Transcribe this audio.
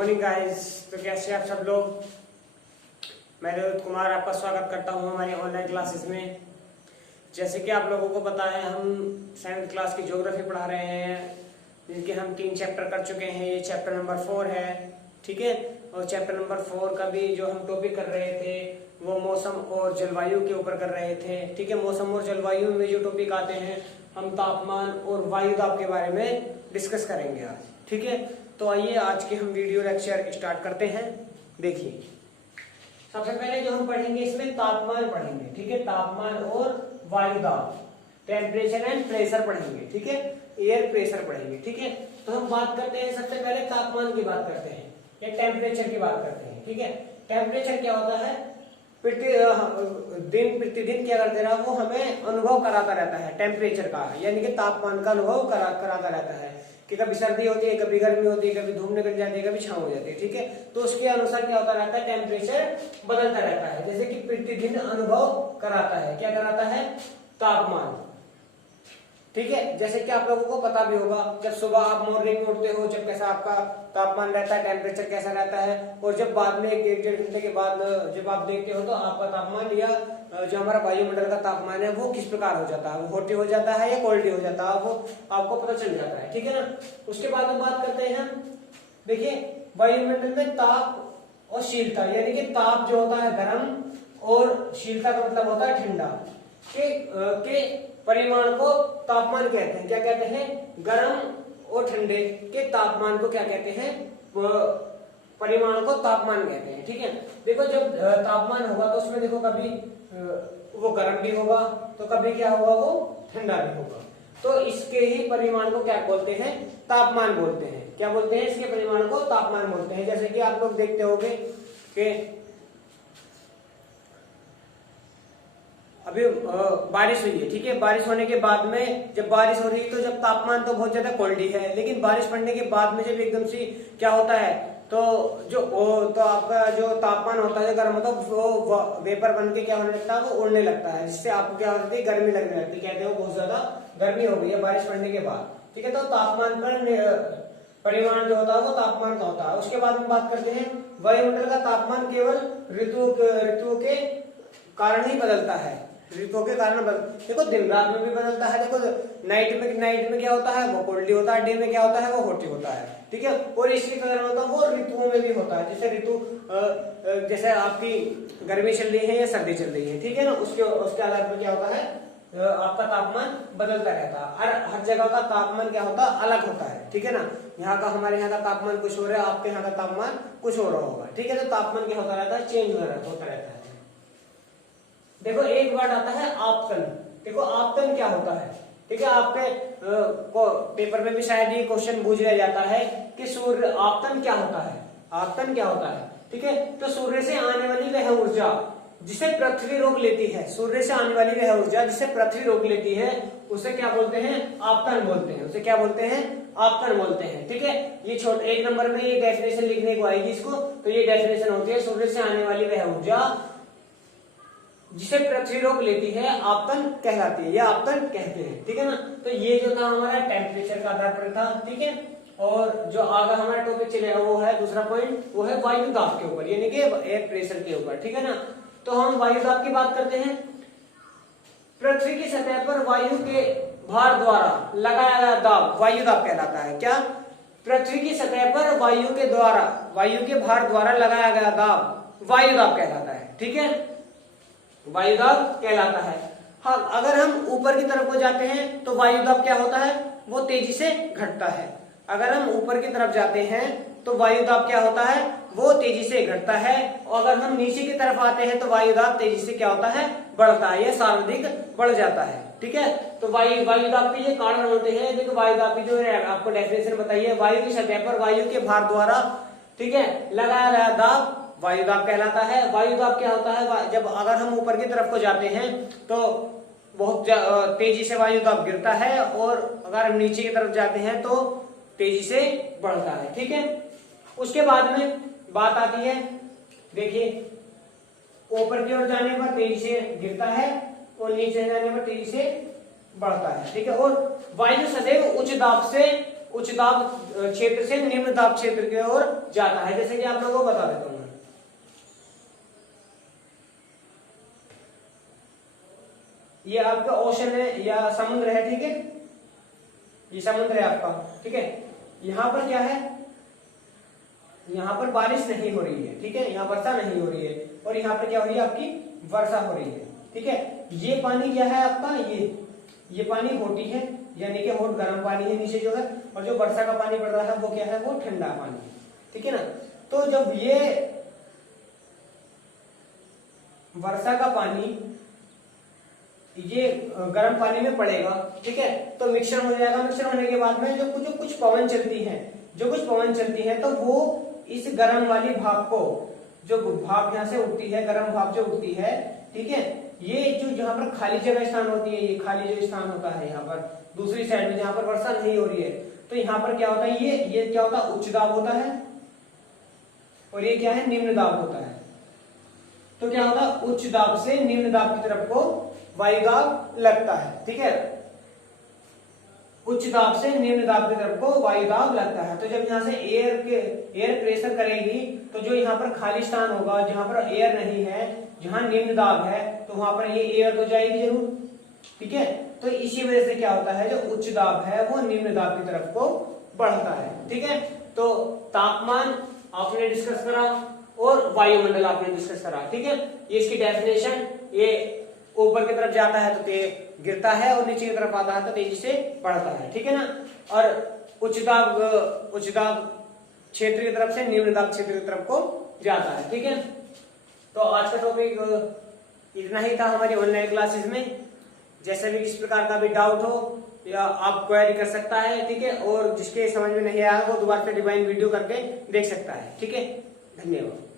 Morning guys. तो कैसे आप सब लोग। मैं रोहित कुमार आपका स्वागत करता हूं हमारी ऑनलाइन क्लासेस में। जैसे कि आप लोगों को पता है, हम 7th क्लास की ज्योग्राफी पढ़ा रहे हैं, जिनके हम 3 चैप्टर कर चुके हैं। ये चैप्टर नंबर 4 है, ठीक है। और चैप्टर नंबर 4 का भी जो हम टॉपिक कर रहे थे वो मौसम और जलवायु के ऊपर कर रहे थे, ठीक है। मौसम और जलवायु में जो टॉपिक आते हैं, हम तापमान और वायु दाब के बारे में डिस्कस करेंगे आज, ठीक है। तो आइए आज के हम वीडियो लेक्चर स्टार्ट करते हैं। देखिए, सबसे पहले जो हम पढ़ेंगे इसमें तापमान पढ़ेंगे, ठीक है। तापमान और वायु दाब, टेम्परेचर एंड प्रेशर पढ़ेंगे, ठीक है। एयर प्रेशर पढ़ेंगे, ठीक है। तो हम बात करते हैं, सबसे पहले तापमान की बात करते हैं या टेम्परेचर की बात करते हैं, ठीक है। टेम्परेचर क्या होता है? दिन प्रतिदिन क्या करते रहा, वो हमें अनुभव कराता रहता है टेम्परेचर का, यानी कि तापमान का अनुभव कराता रहता है कि कभी सर्दी होती है, कभी गर्मी होती है, कभी धूप निकल जाती है, कभी छांव हो जाती है, ठीक है। तो उसके अनुसार क्या होता रहता है, टेम्परेचर बदलता रहता है। जैसे कि प्रतिदिन अनुभव कराता है, क्या कराता है? तापमान, ठीक है। जैसे कि आप लोगों को पता भी होगा, जब सुबह आप मॉर्निंग में उठते हो, जब कैसा आपका तापमान रहता है, टेम्परेचर कैसा रहता है, और जब बाद में 1-1.5 घंटे के बाद जब आप देखते हो तो आपका तापमान या जो हमारा वायुमंडल का तापमान है वो किस प्रकार हो जाता है, वो हॉट हो जाता है या कोल्ड हो जाता है, वो आपको पता चल जाता है, ठीक है ना। उसके बाद में बात करते हैं हम, देखिए वायुमंडल में ताप और शीलता, यानी कि ताप जो होता है गर्म और शीलता का मतलब होता है ठंडा, के परिमाण को तापमान कहते हैं। क्या कहते हैं? गर्म और ठंडे के तापमान को क्या कहते हैं? परिमाण को तापमान कहते हैं, ठीक है। देखो, जब तापमान होगा तो उसमें देखो कभी वो गर्म भी होगा तो कभी क्या होगा, वो ठंडा भी होगा। तो इसके ही परिमाण को क्या बोलते हैं? तापमान बोलते हैं। क्या बोलते हैं? इसके परिमाण को तापमान बोलते हैं। जैसे कि आप लोग देखते होंगे कि अभी बारिश हुई है, ठीक है। बारिश होने के बाद में जब बारिश हो रही है तो जब तापमान तो बहुत ज्यादा कोल्ड ही है, लेकिन बारिश पड़ने के बाद में जब एकदम से क्या होता है, तो तो आपका जो तापमान होता है, गर्म होता है, वो वेपर बन के क्या होने लगता है, वो उड़ने लगता है, जिससे आपको क्या होती है, गर्मी लगने लगती है। कहते हैं बहुत ज्यादा गर्मी हो गई है बारिश पड़ने के बाद, ठीक है। तो तापमान पर परिमाण जो होता है वो तापमान का होता है। उसके बाद हम बात करते हैं, वायुमंडल का तापमान केवल ऋतुओं के कारण ही बदलता है। ऋतुओं के कारण देखो, दिन रात में भी बदलता है। देखो, नाइट में क्या होता है, वो कोल्ड होता है, डे में क्या होता है, वो हॉट होता है, ठीक है। और इसके कारण होता है वो ऋतुओं में भी होता है। जैसे जैसे आपकी गर्मी चल रही है या सर्दी चल रही है, ठीक है ना, उसके आधार पर क्या होता है, आपका तापमान बदलता रहता है। हर जगह का तापमान क्या होता है, अलग होता है, ठीक है ना। हमारे यहाँ का तापमान कुछ हो रहा है, आपके यहाँ का तापमान कुछ हो रहा होगा, ठीक है। तो तापमान क्या होता रहता है, चेंज होता रहता है। देखो, एक वर्ड आता है आपतन। देखो, आपतन क्या होता है, ठीक है। आपके पेपर में भी शायद ये क्वेश्चन पूछ लिया जाता है कि सूर्य आपतन क्या होता है। आपतन क्या होता है, ठीक है। तो सूर्य से आने वाली वह ऊर्जा जिसे पृथ्वी रोक लेती है, सूर्य से आने वाली वह ऊर्जा जिसे पृथ्वी रोक लेती है, उसे क्या बोलते हैं? आपतन बोलते हैं। उसे क्या बोलते हैं? आपतन बोलते हैं, ठीक है। ये 1 नंबर में ये डेफिनेशन लिखने को आएगी इसको, तो ये डेफिनेशन होती है, सूर्य से आने वाली वह ऊर्जा जिसे पृथ्वी रोक लेती है आपतन कहलाती है, या आपतन कहते हैं, ठीक है ना। तो ये जो था हमारा टेम्परेचर का आधार पर था, ठीक है। और जो आगे हमारा टॉपिक चलेगा वो है दूसरा पॉइंट, वो है वायु दाब के ऊपर, यानी कि एयर प्रेशर के ऊपर, ठीक है ना। तो हम वायु दाब की बात करते हैं। पृथ्वी की सतह पर वायु के भार द्वारा लगाया गया दाब वायु दाब कहलाता है। क्या? पृथ्वी की सतह पर वायु के भार द्वारा लगाया गया दाब वायु दाब कहलाता है, ठीक है। वायु दाब कहलाता है। हाँ, अगर हम ऊपर की तरफ को जाते हैं तो वायु दाब क्या होता है, वो तेजी से घटता है। अगर हम ऊपर की तरफ जाते हैं तो वायु दाब क्या होता है, वो तेजी से घटता है। और अगर हम नीचे की तरफ आते हैं तो वायु दाब तेजी से क्या होता है, बढ़ता है, या सर्वाधिक बढ़ जाता है, ठीक है। तो वायु दाब के ये कारण होते हैं। देखो, वायु दाब की जो है आपको डेफिनेशन बताइए, वायु की सतह पर वायु के भार द्वारा, ठीक है, लगाया गया दाब वायु दाब कहलाता है। वायु दाब क्या होता है, जब अगर हम ऊपर की तरफ को जाते हैं तो बहुत तेजी से वायु दाब गिरता है, और अगर हम नीचे की तरफ जाते हैं तो तेजी से बढ़ता है, ठीक है। उसके बाद में बात आती है, देखिए, ऊपर की ओर जाने पर तेजी से गिरता है और नीचे जाने पर तेजी से बढ़ता है, ठीक है। और वायु सदैव उच्च दाब से उच्च दाब क्षेत्र से निम्न दाब क्षेत्र की ओर जाता है। जैसे कि आप लोगों को बता देता हूं, ये आपका ओशन है या समुद्र है, ठीक है, ये समुद्र है आपका, ठीक है। यहां पर क्या है, यहां पर बारिश नहीं हो रही है, ठीक है, यहां वर्षा नहीं हो रही है, और यहां पर क्या हो रही है, आपकी वर्षा हो रही है, ठीक है। ये पानी क्या है आपका, ये पानी होटी है, यानी कि हॉट गर्म पानी है नीचे जो है, और जो वर्षा का पानी पड़ रहा है वो क्या है, वो ठंडा पानी है, ठीक है ना। तो जब ये वर्षा का पानी ये गर्म पानी में पड़ेगा, ठीक है, तो मिक्सचर हो जाएगा। मिक्सचर होने के बाद में जो कुछ पवन चलती है, तो वो इस गर्म वाली भाप को, जो भाप यहाँ से उठती है, गर्म भाप जो उठती है, ठीक है, ये जो जहां पर खाली जगह स्थान होती है, ये खाली जो स्थान होता है यहाँ पर दूसरी साइड में जहां पर वर्षा नहीं हो रही है, तो यहाँ पर क्या होता है, ये क्या होता है, उच्च दाब होता है, और ये क्या है, निम्न दाब होता है। तो क्या होता है, उच्च दाब से निम्न दाब की तरफ को वायु दाब लगता है, ठीक है, उच्च दाब से निम्न दाब की तरफ को वायु दाब लगता है। तो जब यहाँ से एयर प्रेशर करेगी, तो जो यहाँ पर खाली स्थान होगा, जहां पर एयर नहीं है, जहां निम्न दाब है, तो वहां पर ये एयर तो जाएगी जरूर, ठीक है। तो इसी वजह से क्या होता है, जो उच्च दाब है वो निम्न दाब की तरफ को बढ़ता है, ठीक है। तो तापमान आपने डिस्कस करा और वायुमंडल आपने डिस्कस करा, ठीक है। ये इसकी डेफिनेशन, ये ऊपर की तरफ जाता है तो गिरता है, और नीचे की तरफ आता है तो तेजी से बढ़ता है, ठीक है ना। और उच्च दाब क्षेत्र की तरफ से निम्न दाब क्षेत्र की तरफ को जाता है, ठीक है। तो आज का टॉपिक इतना ही था हमारी ऑनलाइन क्लासेस में। जैसे भी किस प्रकार का भी डाउट हो या आप क्वेरी कर सकता है, ठीक है, और जिसके समझ में नहीं आया वो दोबारा से डिवाइन वीडियो करके देख सकता है, ठीक है। धन्यवाद।